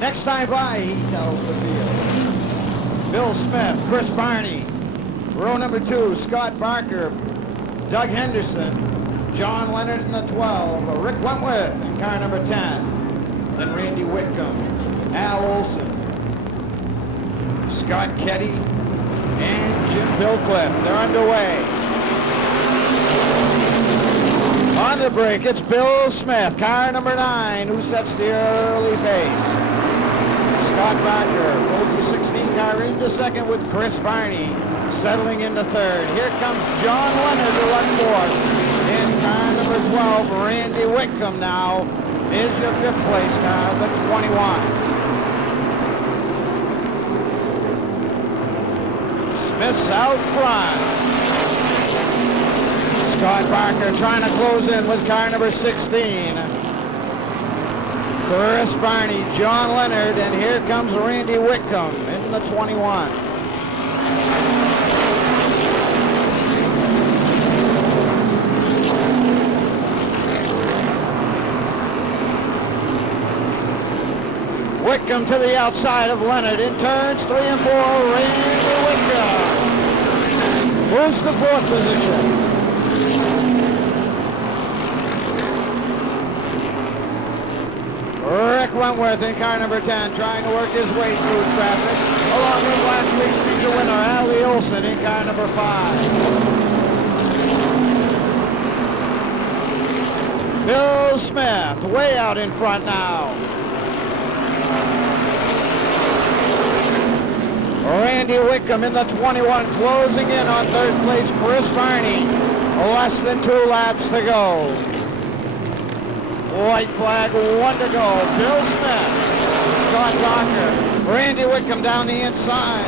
Next time by, he tells the field. Bill Smith, Chris Barney. Row number 2, Scott Barker, Doug Henderson, John Leonard in the 12, Rick Wentworth in car number 10, then Randy Whitcomb, Al Olson, Scott Ketty, and Jim Billcliffe. They're underway. On the break, it's Bill Smith, car number 9, who sets the early pace. Scott Barker pulls the 16 car into second with Chris Barney settling into third. Here comes John Leonard to run fourth. In car number 12, Randy Whitcomb now is your 5th place car, the 21. Smith's out front. Scott Barker trying to close in with car number 16. Chris Barney, John Leonard, and here comes Randy Whitcomb in the 21. Whitcomb to the outside of Leonard in turns 3 and 4. Randy Whitcomb moves to 4th position. Rick Wentworth in car number 10 trying to work his way through traffic, along with last week's feature winner Allie Olson in car number 5. Bill Smith way out in front now. Randy Whitcomb in the 21 closing in on 3rd place. Chris Barney, less than 2 laps to go. White flag, 1 to go. Bill Smith, Scott Barker, Randy Whitcomb down the inside.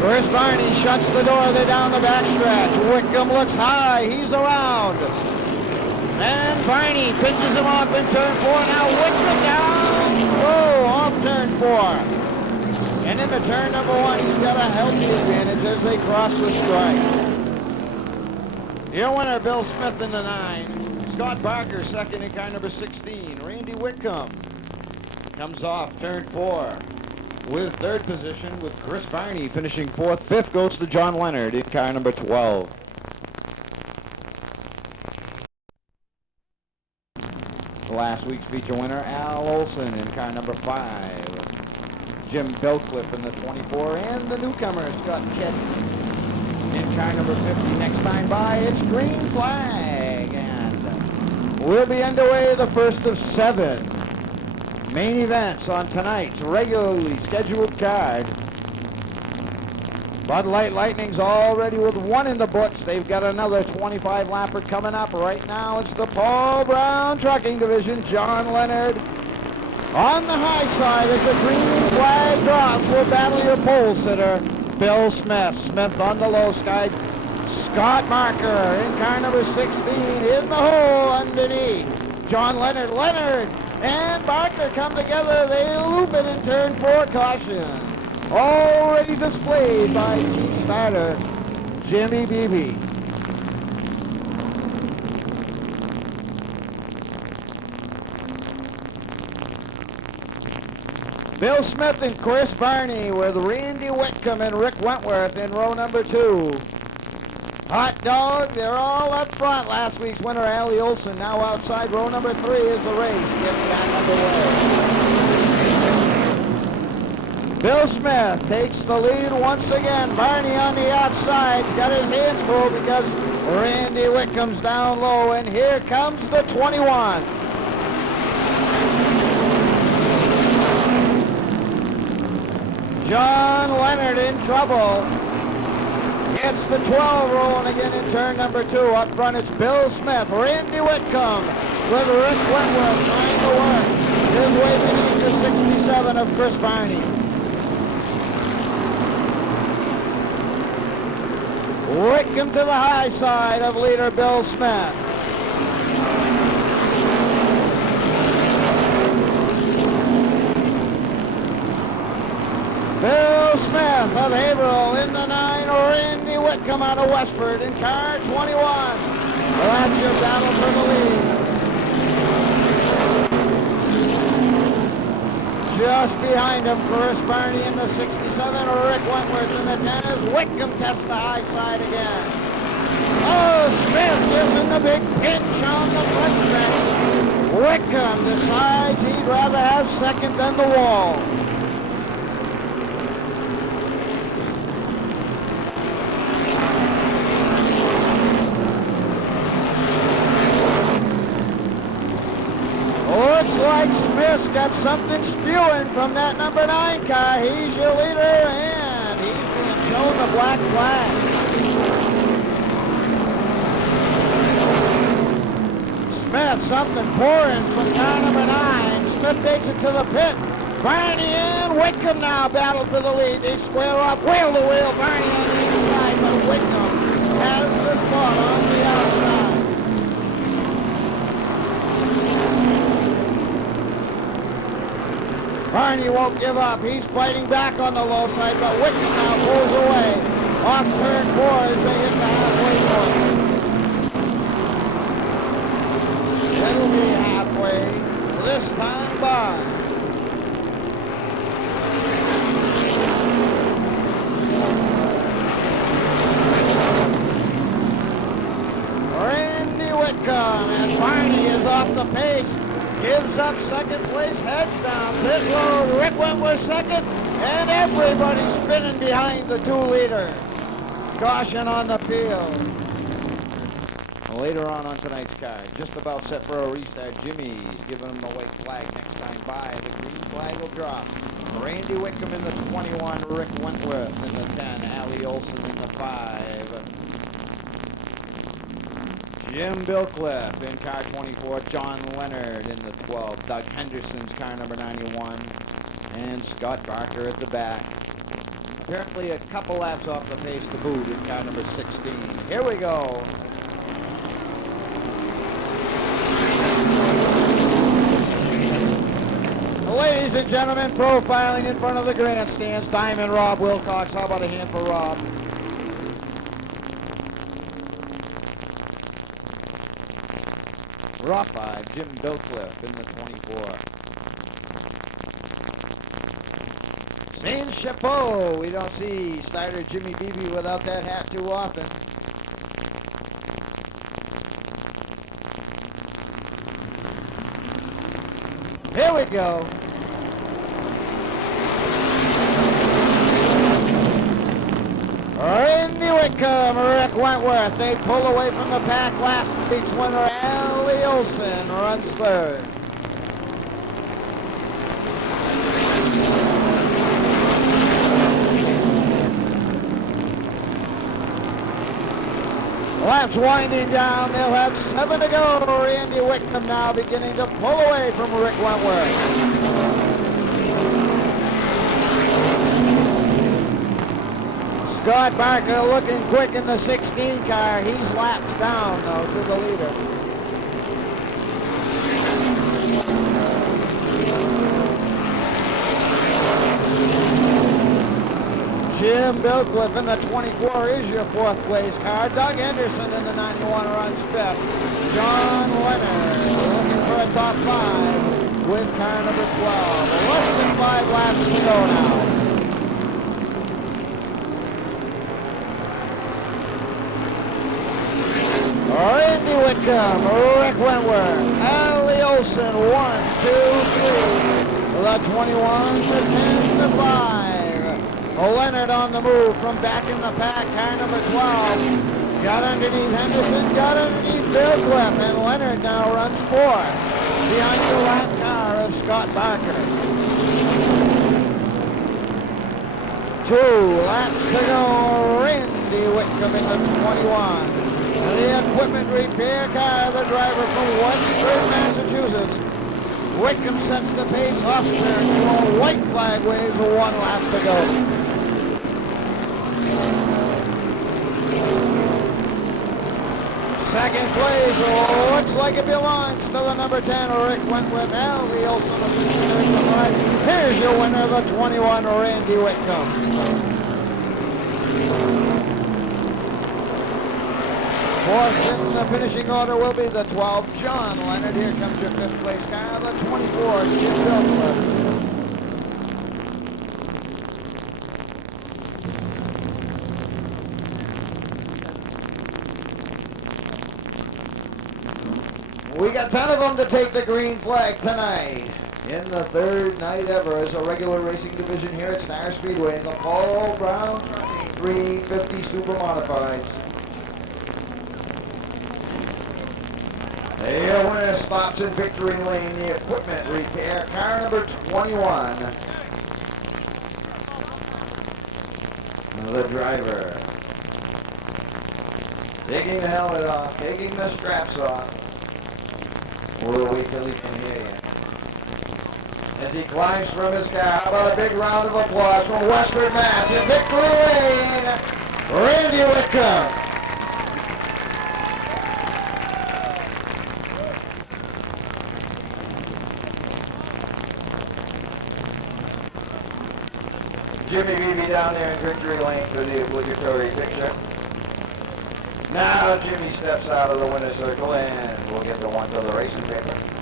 Chris Barney shuts the door. They're down the backstretch. Whitcomb looks high. He's around. And Barney pitches him off in turn 4. Now Whitcomb down. Oh, off turn 4. And into turn number 1, he's got a healthy advantage as they cross the strike. Your winner, Bill Smith in the 9. Scott Barker second in car number 16. Randy Whitcomb comes off turn 4 with 3rd position with Chris Barney finishing 4th. 5th goes to John Leonard in car number 12. Last week's feature winner, Al Olson in car number 5. Jim Billcliffe in the 24, and the newcomer, Scott Ketty in car number 50. Next time by, it's green flag, and we'll be underway the first of 7 main events on tonight's regularly scheduled card. Bud Light Lightning's already with 1 in the books. They've got another 25 lapper coming up. Right now, it's the Paul Brown Trucking Division. John Leonard on the high side as the green flag drops. Will battle your pole sitter, Bill Smith. Smith on the low side. Scott Barker in car number 16 in the hole underneath. John Leonard, and Barker come together. They loop it in turn 4. Caution. Already displayed by team starter Jimmy Beebe. Bill Smith and Chris Barney with Randy Whitcomb and Rick Wentworth in row number 2. Hot dog, they're all up front. Last week's winner, Allie Olson, now outside row number 3 as the race gets back underway. Bill Smith takes the lead once again. Barney on the outside, got his hands full because Randy Whitcomb's down low, and here comes the 21. John Leonard in trouble. It's the 12 rolling again in turn number 2. Up front it's Bill Smith, Randy Whitcomb with Rick Wentworth trying to work his way beneath the 67 of Chris Barney. Whitcomb to the high side of leader Bill Smith. Bill Smith of Haverhill in the 9, Randy Whitcomb out of Westford in car 21. That's your battle for the lead. just behind him, Chris Barney in the 67, Rick Wentworth in the 10 as Wickham tests the high side again. Oh, Smith gives him the big pinch on the clutch bench. Wickham decides he'd rather have second than the wall. Looks like Smith's got something spewing from that number 9 car. He's your leader, and he's being shown the black flag. Smith, something pouring from car number 9. Smith takes it to the pit. Barney and Wickham now battle for the lead. They square off wheel to wheel. Barney on the inside, but Wickham has the spot on the outside. Barney won't give up. He's fighting back on the low side, but Wickham now pulls away. Off turn 4 as they hit the halfway point. It'll be halfway this time by. Randy Wickham, and Barney is off the pace. Gives up second place, heads down. Pit road, Rick Wentworth second, and everybody spinning behind the 2 leader. Caution on the field. Later on tonight's card, just about set for a restart. Jimmy's giving him the white flag next time by. The green flag will drop. Randy Wickham in the 21, Rick Wentworth in the 10, Allie Olson in the 5. Jim Bilcliff in car 24, John Leonard in the 12, Doug Henderson's car number 91, and Scott Barker at the back. Apparently a couple laps off the pace to boot in car number 16. Here we go. Ladies and gentlemen, profiling in front of the grandstands, Diamond Rob Wilcox. How about a hand for Rob? Rob 5, Jim Bilcliff in the 24. Saint Chapeau. We don't see starter Jimmy Beebe without that hat too often. Here we go. Randy Wickham, Rick Wentworth. They pull away from the pack. Last week's winner, Allie Olson, runs third. Laps winding down. They'll have 7 to go. Randy Wickham now beginning to pull away from Rick Wentworth. Scott Barker looking quick in the 16 car. He's lapped down, though, to the leader. Jim Bilcliff in the 24 is your 4th place car. Doug Henderson in the 91 runs 5th. John Leonard looking for a top 5 with car number 12. Less than 5 laps to go now. Randy Wickham, Rick Wentworth, Allie Olson, 1, 2, 3. The 21 to 10 to 5. Leonard on the move from back in the pack, car number 12. Got underneath Henderson, got underneath Bilcliff, and Leonard now runs 4th behind the lap car of Scott Barker. 2 laps to go. Randy Wickham in the 21. The equipment repair car, the driver from Westford, Massachusetts. Wickham sets the pace off turn 4. White flag waves, 1 lap to go. Second place looks like it belongs to the number 10, Rick Wentworth. Allie Olson of the 5. Here's your winner, the 21, Randy Wickham. 4th in the finishing order will be the 12, John Leonard. Here comes your 5th place car, the 24, Jim Bilcliff. got 10 of them to take the green flag tonight. In the third night ever as a regular racing division here at Star Speedway. The Paul Brown Trucking 350 Supermodifides. The winner stops in victory lane. The equipment repair, car number 21. The driver taking the helmet off, taking the straps off. We'll wait till he can hear you. As he climbs from his car, how about a big round of applause from Westford, Mass. In victory lane, Randy Whitcomb. Jimmy Beebe down there in victory lane for the obligatory picture. Now Jimmy steps out of the winner's circle and we'll get the one to the racing paper.